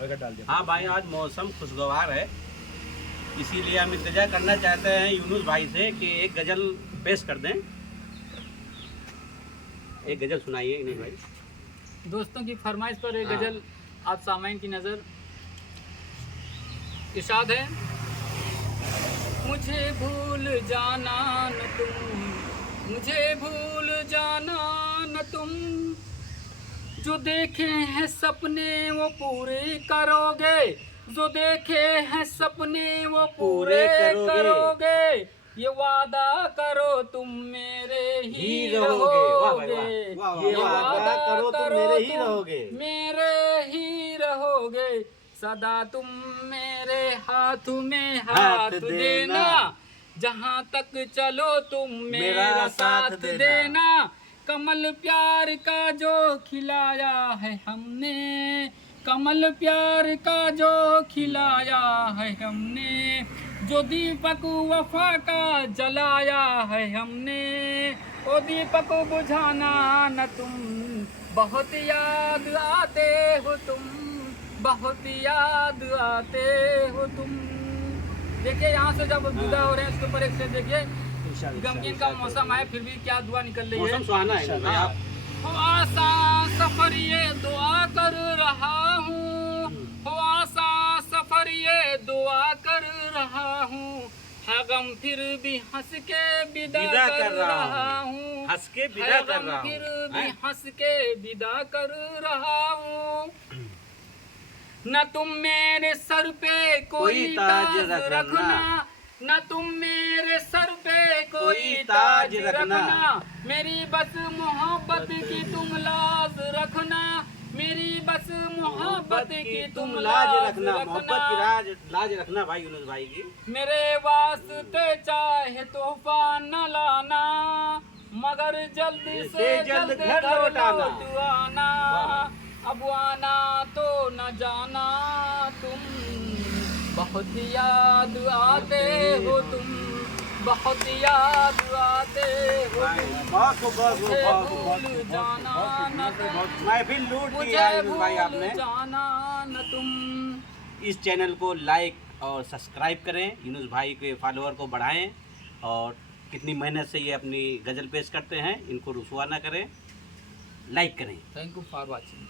डाल दिया। हाँ भाई, आज मौसम खुशगवार है, इसीलिए हम इंतजार करना चाहते हैं यूनुस भाई से कि एक गज़ल पेश कर दें। एक गज़ल सुनाइए यूनुस भाई। दोस्तों की फरमाइश पर एक गज़ल आप सामाइन की नज़र। इरशाद है, मुझे भूल जाना न तुम, मुझे भूल जाना न तुम, जो देखे हैं सपने वो पूरे करोगे, जो देखे हैं सपने वो पूरे करोगे, ये वादा करो तुम मेरे ही रहोगे, ये वादा करो तुम मेरे ही रहोगे, सदा तुम मेरे हाथ में हाथ देना, जहाँ तक चलो तुम मेरा साथ देना, कमल प्यार का जो खिलाया है हमने, कमल प्यार का जो खिलाया है हमने, जो दीपक वफा का जलाया है हमने, ओ दीपक बुझाना न तुम, बहुत याद आते हो तुम, बहुत याद आते हो तुम। देखिए यहाँ से जब विदा हो रहे हैं इसके ऊपर एक से देखिए, गमगीन का मौसम है फिर भी क्या दुआ निकल रही है। मौसम सुहाना है आप। हो आसान सफर ये दुआ कर रहा हूँ, हो आसान सफर ये दुआ कर रहा हूँ, है गम फिर भी हंस के विदा कर रहा हूँ, हंस के विदा कर रहा हूँ, फिर भी हंस के विदा कर रहा हूँ, न तुम मेरे सर पे कोई ताज रखना, न तुम मेरे सर पे कोई ताज रखना, मेरी बस मोहब्बत की तुम लाज रखना, मेरी बस मोहब्बत की तुम लाज रखना, मोहब्बत की लाज रखना भाई यूनुस भाई की। मेरे वास्ते चाहे तोहफा न लाना, मगर जल्द से जल्द घर लौटाना, अब आना तो न जाना तुम, बहुत याद आते हो तुम, बहुत याद आते हो तुम, मुझे भूल जाना न तुम, महफिल लूट दी मुझे यूनुस भाई भूल आपने। जाना न तुम। इस चैनल को लाइक और सब्सक्राइब करें, यूनुस भाई के फॉलोअर को बढ़ाएं, और कितनी मेहनत से ये अपनी गज़ल पेश करते हैं, इनको रुसवा ना करें, लाइक करें। Thank you for watching.